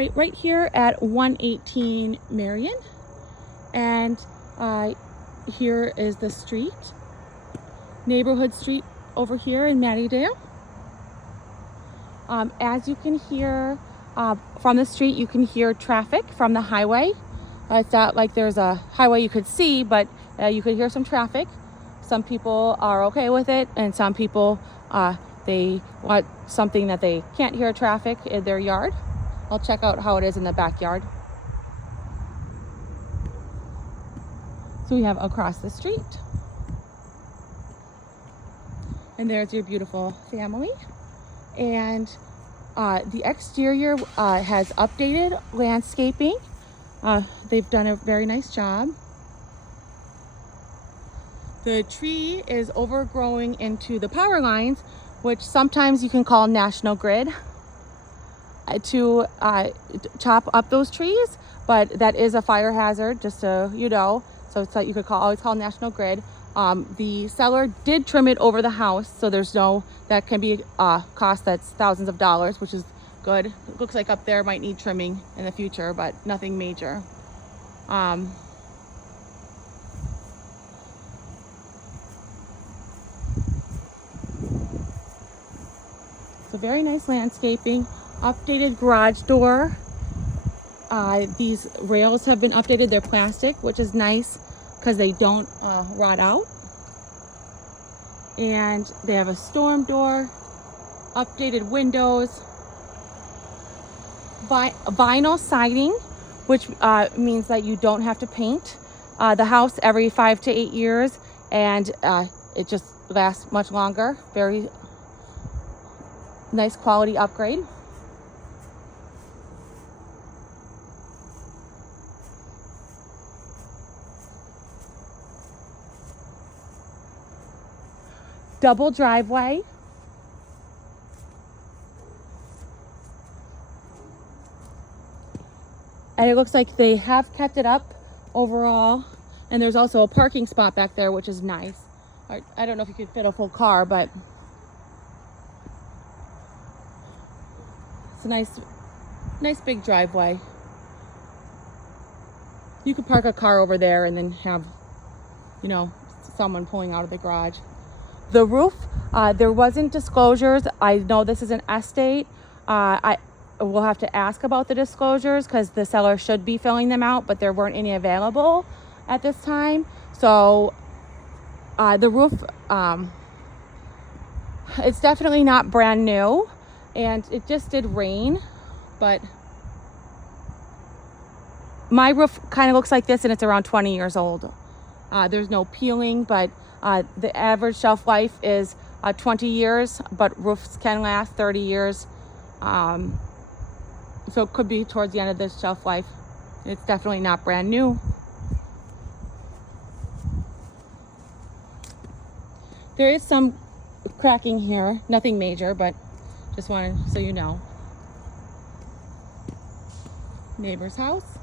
right, right here at 118 Marian, and here is the street, neighborhood street over here in Mattydale. As you can hear from the street, you can hear traffic from the highway. It's not like there's a highway you could see, but you could hear some traffic. Some people are okay with it, and some people they want something that they can't hear traffic in their yard. I'll check out how it is in the backyard. So we have across the street. And there's your beautiful family. And the exterior has updated landscaping. They've done a very nice job. The tree is overgrowing into the power lines, which sometimes you can call National Grid to chop up those trees, but that is a fire hazard, just so you know. So it's like you could always call National Grid. The seller did trim it over the house, so there's no, that can be a cost that's thousands of dollars, which is good. It looks like up there might need trimming in the future, but nothing major. So very nice landscaping, updated garage door. These rails have been updated. They're plastic, which is nice because they don't rot out. And they have a storm door, updated windows, vinyl siding, which means that you don't have to paint the house every 5 to 8 years, and it just lasts much longer. Very nice quality upgrade. Double driveway. And it looks like they have kept it up overall. And there's also a parking spot back there, which is nice. I don't know if you could fit a full car, but it's a nice big driveway. You could park a car over there and then have, you know, someone pulling out of the garage. The roof, there wasn't disclosures. I know this is an estate. I will have to ask about the disclosures because the seller should be filling them out, but there weren't any available at this time. So the roof, it's definitely not brand new, and it just did rain, but my roof kind of looks like this, and it's around 20 years old. There's no peeling, but the average shelf life is 20 years, but roofs can last 30 years. So it could be towards the end of this shelf life. It's definitely not brand new. There is some cracking here, nothing major, but just wanted so you know. Neighbor's house.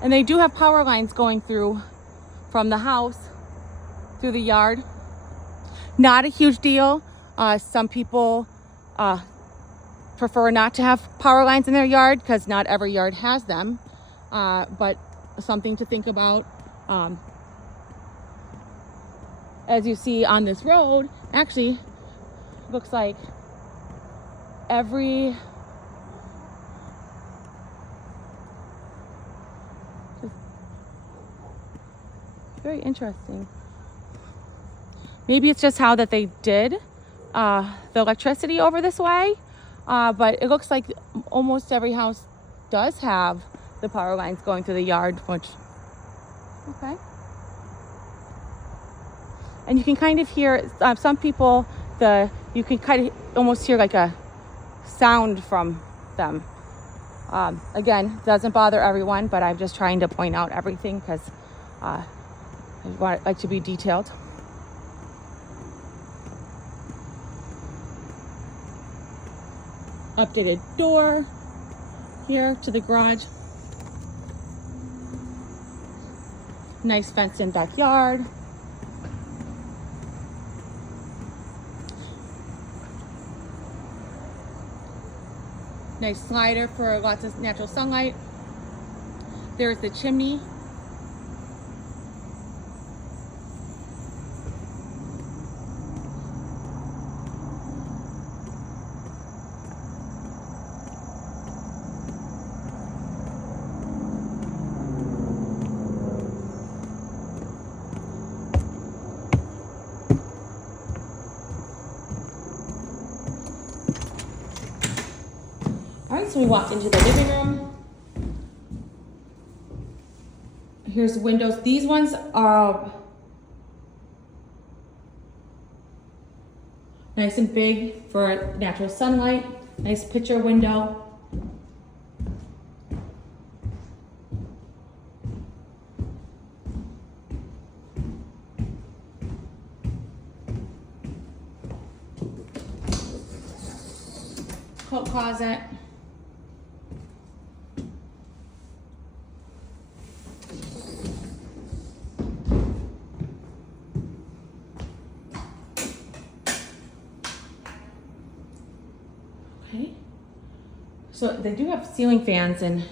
And they do have power lines going through from the house through the yard. Not a huge deal. Some people prefer not to have power lines in their yard because not every yard has them. But something to think about. As you see on this road, actually looks like every very interesting. Maybe it's just how that they did the electricity over this way, but it looks like almost every house does have the power lines going through the yard, which, okay. And you can kind of hear, some people, you can kind of almost hear like a sound from them. Again, doesn't bother everyone, but I'm just trying to point out everything because I like to be detailed. Updated door here to the garage. Nice fenced in backyard. Nice slider for lots of natural sunlight. There's the chimney. All right, so we walked into the living room. Here's the windows. These ones are nice and big for natural sunlight. Nice picture window. Coat closet. Okay. So they do have ceiling fans in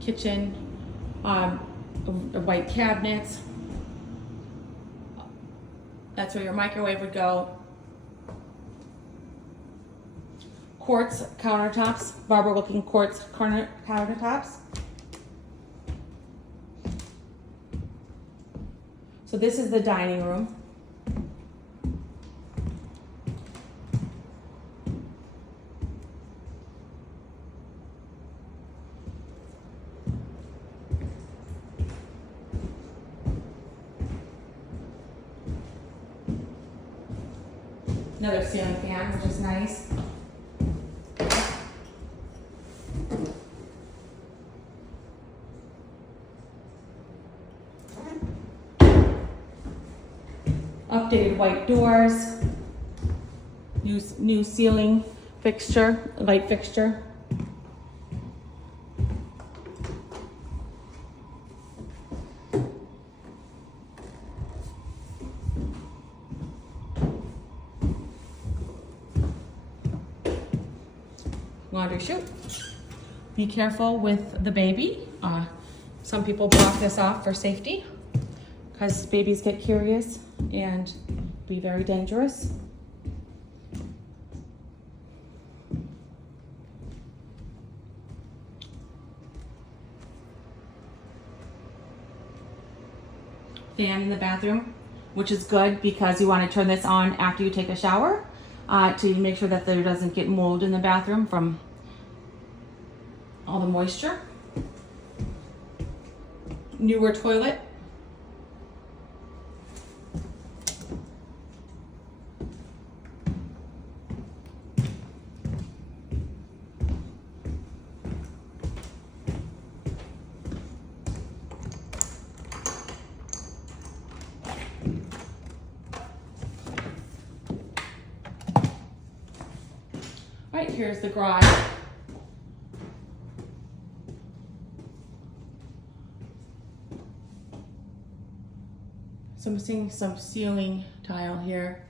kitchen, white cabinets. That's where your microwave would go. Quartz countertops, Barber looking quartz countertops. So this is the dining room. Another ceiling fan, which is nice. Updated white doors, new ceiling fixture, light fixture. Laundry chute. Be careful with the baby. Some people block this off for safety because babies get curious and be very dangerous. Fan in the bathroom, which is good because you want to turn this on after you take a shower to make sure that there doesn't get mold in the bathroom from all the moisture. Newer toilet. All right, here's the garage. So I'm seeing some ceiling tile here,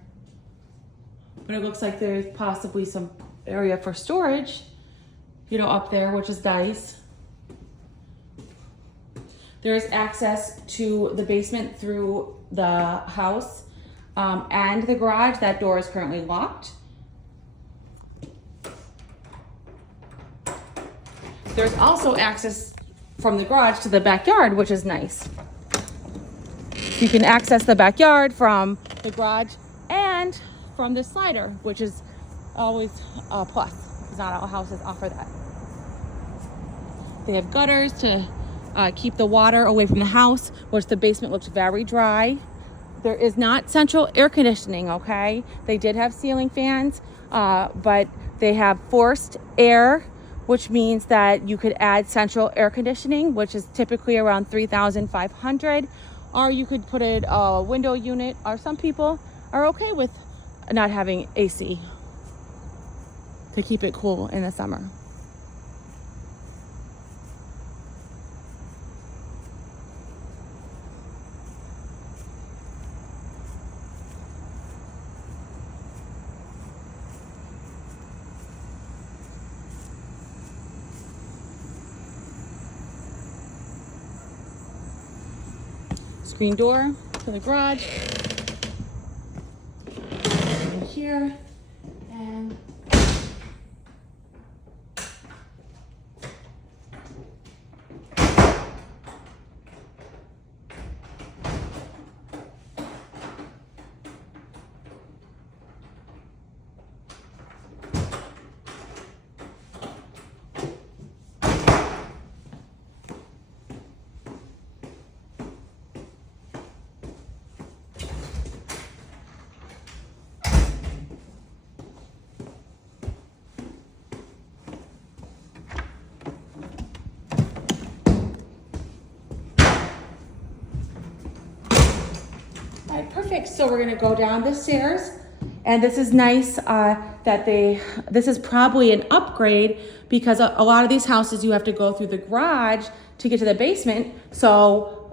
but it looks like there's possibly some area for storage, you know, up there, which is nice. There's access to the basement through the house and the garage. That door is currently locked. There's also access from the garage to the backyard, which is nice. You can access the backyard from the garage and from the slider, which is always a plus, because not all houses offer that. They have gutters to keep the water away from the house, which the basement looks very dry. There is not central air conditioning, okay? They did have ceiling fans, but they have forced air, which means that you could add central air conditioning, which is typically around $3,500, or you could put it a window unit, or some people are okay with not having AC to keep it cool in the summer. screen door to the garage. In here, and all right, perfect. So we're gonna go down the stairs, and this is nice this is probably an upgrade because a lot of these houses you have to go through the garage to get to the basement. So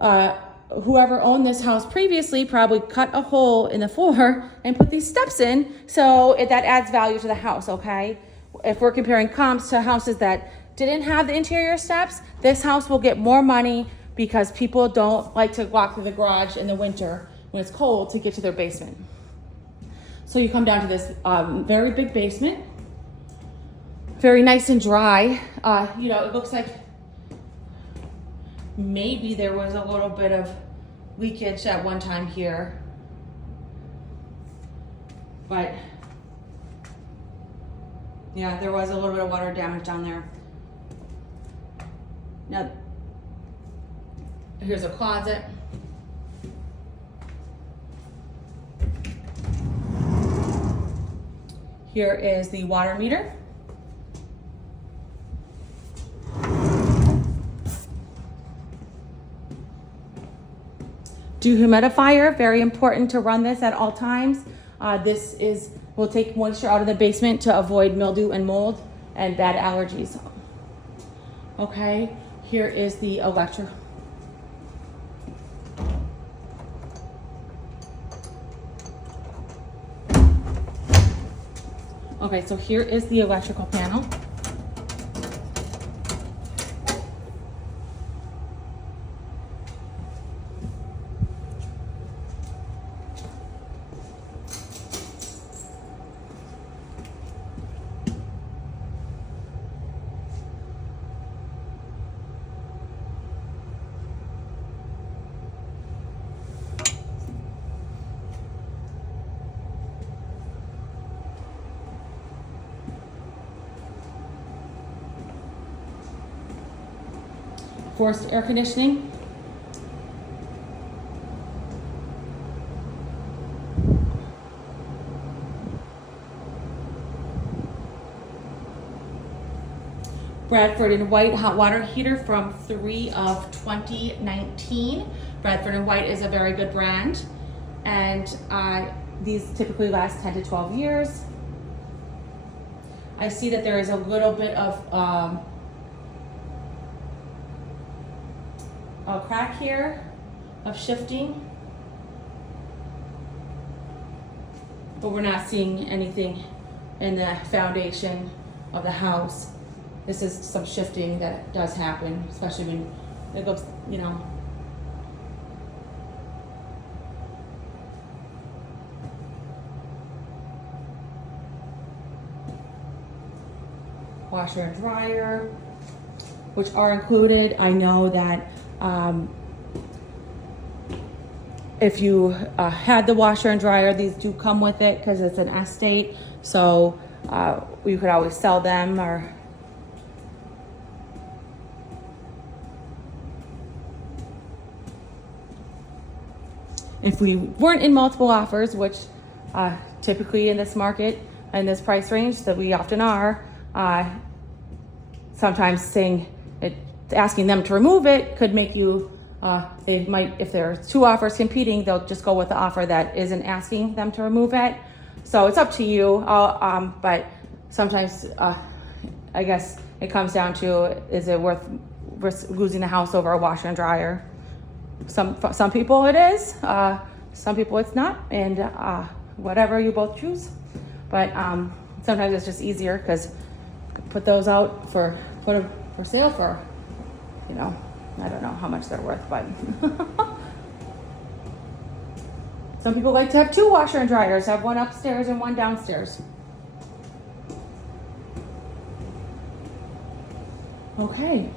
whoever owned this house previously probably cut a hole in the floor and put these steps in. So that adds value to the house, okay? If we're comparing comps to houses that didn't have the interior steps, this house will get more money because people don't like to walk through the garage in the winter when it's cold to get to their basement. So you come down to this very big basement, very nice and dry. You know, it looks like maybe there was a little bit of leakage at one time here, but yeah, there was a little bit of water damage down there. Now, here's a closet. Here is the water meter. Dehumidifier, very important to run this at all times. Will take moisture out of the basement to avoid mildew and mold and bad allergies. Okay, here is the electric. Okay, so here is the electrical panel. Forced air conditioning. Bradford and White hot water heater from 3/2019. Bradford and White is a very good brand, and these typically last 10 to 12 years. I see that there is a little bit of a crack here of shifting, but we're not seeing anything in the foundation of the house. This is some shifting that does happen, especially when it looks, you know. Washer and dryer, which are included. I know that if you had the washer and dryer, these do come with it because it's an estate. So you could always sell them, or if we weren't in multiple offers, which typically in this market and this price range that we often are, sometimes asking them to remove it could make you, they might, if there are two offers competing, they'll just go with the offer that isn't asking them to remove it. So it's up to you, but sometimes I guess it comes down to, is it worth losing the house over a washer and dryer? Some people it is, some people it's not, and whatever you both choose. But sometimes it's just easier because put those out for sale for, you know, I don't know how much they're worth, but Some people like to have 2 washer and dryers, have one upstairs and one downstairs. Okay.